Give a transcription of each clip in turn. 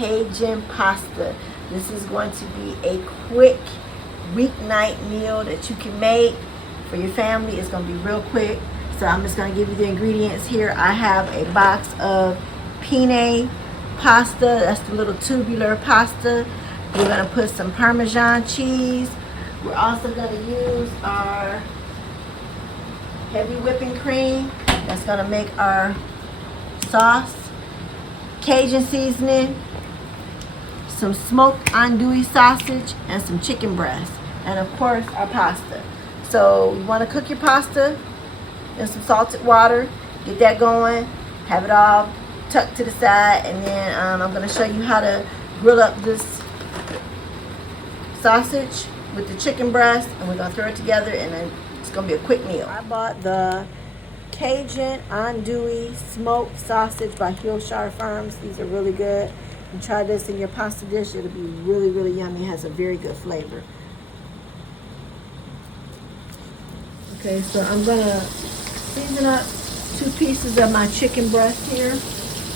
Cajun pasta. This is going to be a quick weeknight meal that you can make for your family. It's going to be real quick. So I'm just going to give you the ingredients here. I have a box of penne pasta. That's the little tubular pasta. We're going to put some Parmesan cheese. We're also going to use our heavy whipping cream. That's going to make our sauce. Cajun seasoning, some smoked andouille sausage, and some chicken breast, and of course our pasta. So you want to cook your pasta in some salted water, get that going, have it all tucked to the side, and then I'm going to show you how to grill up this sausage with the chicken breast, and we're going to throw it together, and then it's going to be a quick meal. I bought the Cajun andouille smoked sausage by Hillshire Farms. These are really good. You try this in your pasta dish. It'll be really, really yummy. It has a very good flavor. Okay, so I'm gonna season up 2 pieces of my chicken breast here.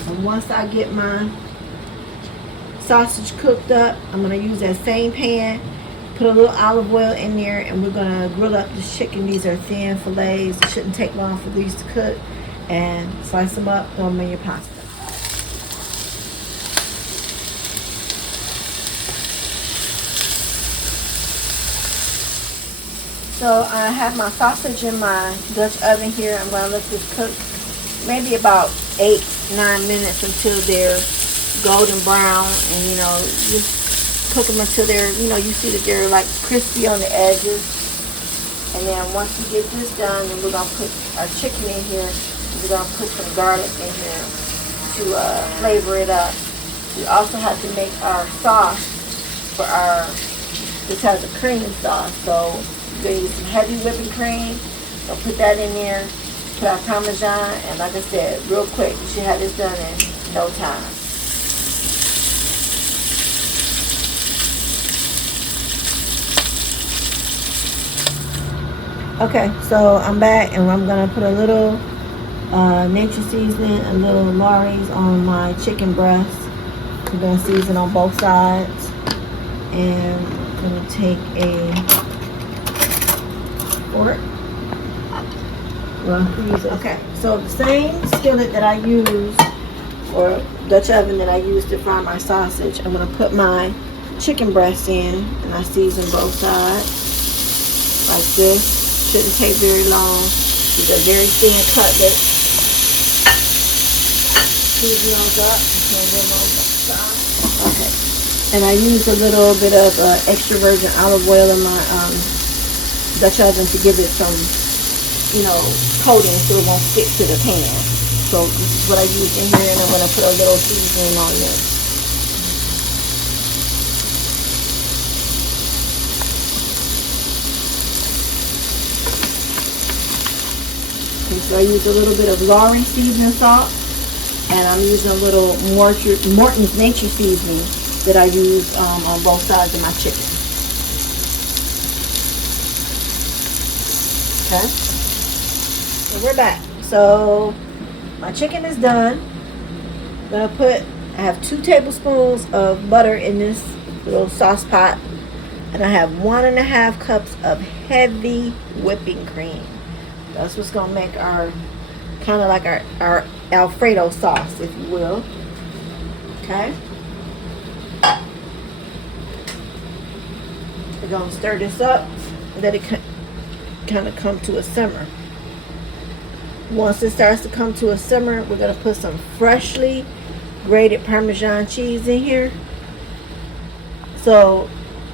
And once I get my sausage cooked up, I'm gonna use that same pan, put a little olive oil in there, and we're gonna grill up this chicken. These are thin fillets. It shouldn't take long for these to cook. And slice them up, throw them in your pasta. So I have my sausage in my Dutch oven here. I'm gonna let this cook maybe about 8-9 minutes until they're golden brown, and just cook them until they're, you see that they're like crispy on the edges. And then once we get this done, then we're gonna put our chicken in here. We're gonna put some garlic in here to flavor it up. We also have to make our sauce for this has a cream sauce. So we're gonna use some heavy whipping cream. So put that in there, put our Parmesan, and like I said, real quick, we should have this done in no time. Okay, so I'm back, and I'm gonna put a little nature seasoning, a little Lawry's on my chicken breast. I'm gonna season on both sides, and I'm gonna take a fork. Okay, so the same skillet that I use, or Dutch oven that I use to fry my sausage, I'm gonna put my chicken breast in, and I season both sides like this. Shouldn't take very long. These are very thin cutlets. Season those up and then those up. Okay. And I use a little bit of extra virgin olive oil in my Dutch oven to give it some, coating so it won't stick to the pan. So this is what I use in here, and I'm going to put a little seasoning on this. So I use a little bit of Lawry's seasoning salt, and I'm using a little Morton's Nature seasoning that I use on both sides of my chicken. Okay, so we're back. So my chicken is done. I have 2 tablespoons of butter in this little sauce pot, and I have 1.5 cups of heavy whipping cream. That's what's gonna make our kind of like our Alfredo sauce, if you will. Okay. We're gonna stir this up and let it kind of come to a simmer. Once it starts to come to a simmer, we're gonna put some freshly grated Parmesan cheese in here. So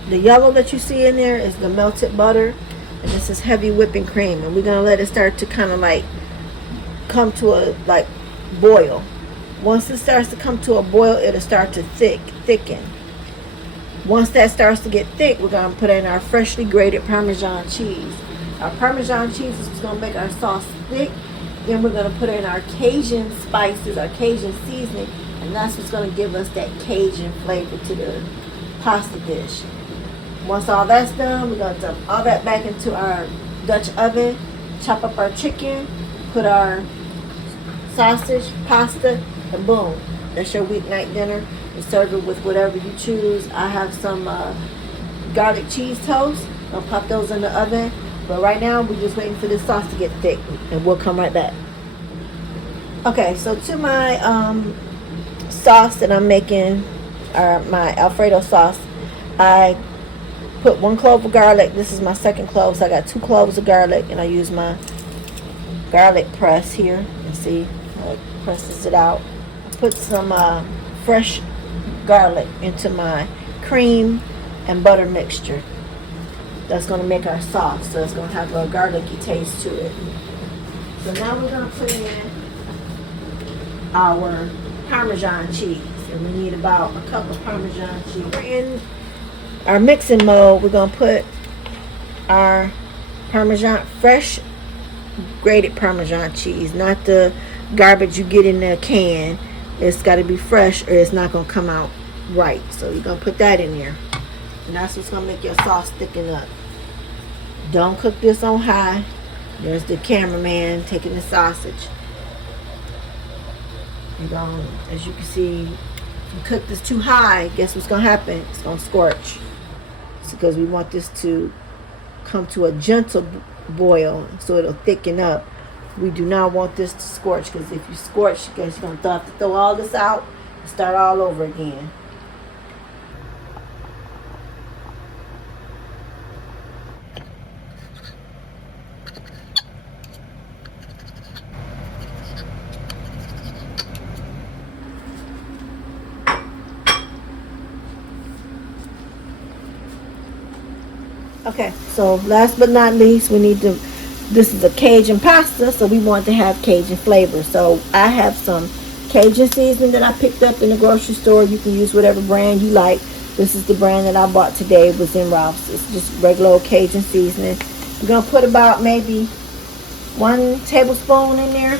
the yellow that you see in there is the melted butter. And this is heavy whipping cream, and we're gonna let it start to kind of like come to a boil. Once it starts to come to a boil, it'll start to thicken. Once that starts to get thick, we're gonna put in our freshly grated Parmesan cheese. Our Parmesan cheese is what's gonna make our sauce thick. Then we're gonna put in our Cajun spices, our Cajun seasoning, and that's what's gonna give us that Cajun flavor to the pasta dish. Once all that's done, we're going to dump all that back into our Dutch oven, chop up our chicken, put our sausage, pasta, and boom, that's your weeknight dinner. can serve it with whatever you choose. I have some garlic cheese toast. I'll pop those in the oven. But right now, we're just waiting for this sauce to get thick, and we'll come right back. Okay, so to my sauce that I'm making, or my Alfredo sauce, I put 1 clove of garlic. This is my second clove, so I got 2 cloves of garlic, and I use my garlic press here. You see how it presses it out. I put some fresh garlic into my cream and butter mixture. That's going to make our sauce, so it's going to have a garlicky taste to it. So now we're going to put in our Parmesan cheese, and we need about a cup of Parmesan cheese. We're in our mixing mode. We're going to put our Parmesan, fresh grated Parmesan cheese, not the garbage you get in a can. It's got to be fresh or it's not going to come out right. So you're going to put that in there, and that's what's going to make your sauce thicken up. Don't cook this on high. There's the cameraman taking the sausage. As you can see, if you cook this too high, guess what's going to happen? It's going to scorch. It's because we want this to come to a gentle boil so it'll thicken up. We do not want this to scorch, because if you scorch, you're going to have to throw all this out and start all over again. Okay, so last but not least, we need to, this is a Cajun pasta, so we want to have Cajun flavor. So I have some Cajun seasoning that I picked up in the grocery store. You can use whatever brand you like. This is the brand that I bought today. It was in Ralph's. It's just regular old Cajun seasoning. We're going to put about maybe 1 tablespoon in there.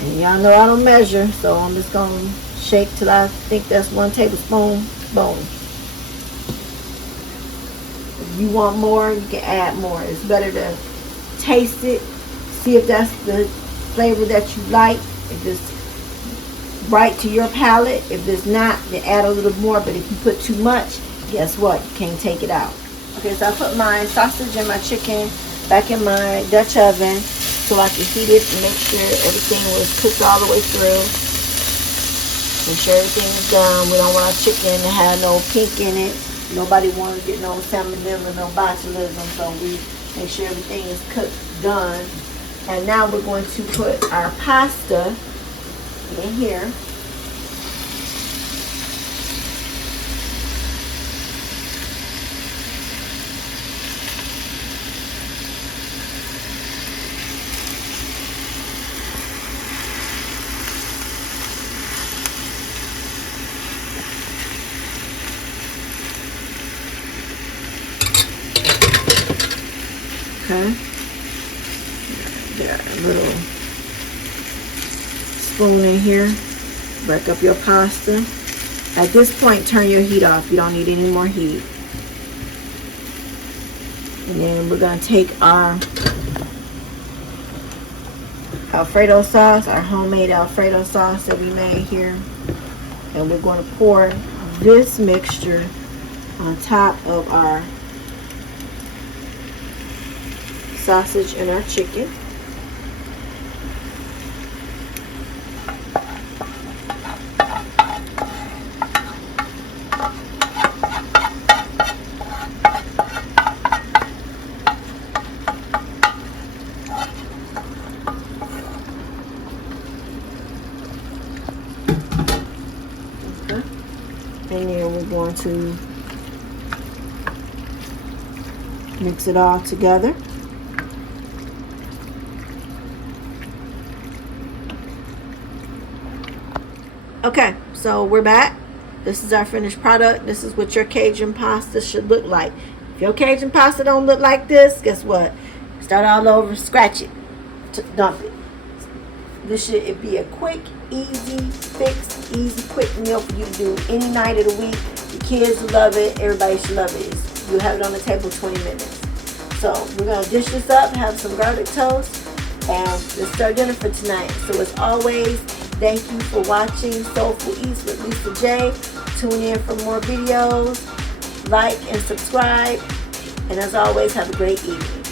And y'all know I don't measure, so I'm just going to shake till I think that's 1 tablespoon. If you want more, you can add more. It's better to taste it, see if that's the flavor that you like, if it's right to your palate. If it's not, then add a little more. But if you put too much, guess what? You can't take it out. Okay, so I put my sausage and my chicken back in my Dutch oven so I can heat it and make sure everything was cooked all the way through. Make sure everything is done. We don't want our chicken to have no pink in it. Nobody wants to get no salmonella, no botulism, so we make sure everything is cooked, done. And now we're going to put our pasta in here. Okay, there, a little spoon in here. Break up your pasta. At this point, turn your heat off. You don't need any more heat. And then we're going to take our Alfredo sauce, our homemade Alfredo sauce that we made here, and we're going to pour this mixture on top of our sausage and our chicken. Okay. And then we're going to mix it all together. Okay, so we're back. This is our finished product. This is what your Cajun pasta should look like. If your Cajun pasta don't look like this, guess what? Start all over, scratch it, dump it. This should be a quick, easy fix, easy, quick meal for you to do any night of the week. The kids will love it. Everybody should love it. You'll have it on the table in 20 minutes. So we're going to dish this up, have some garlic toast, and let's start dinner for tonight. So as always, thank you for watching Soulful Eats with Lisa J. tune in for more videos. Like and subscribe. And as always, have a great evening.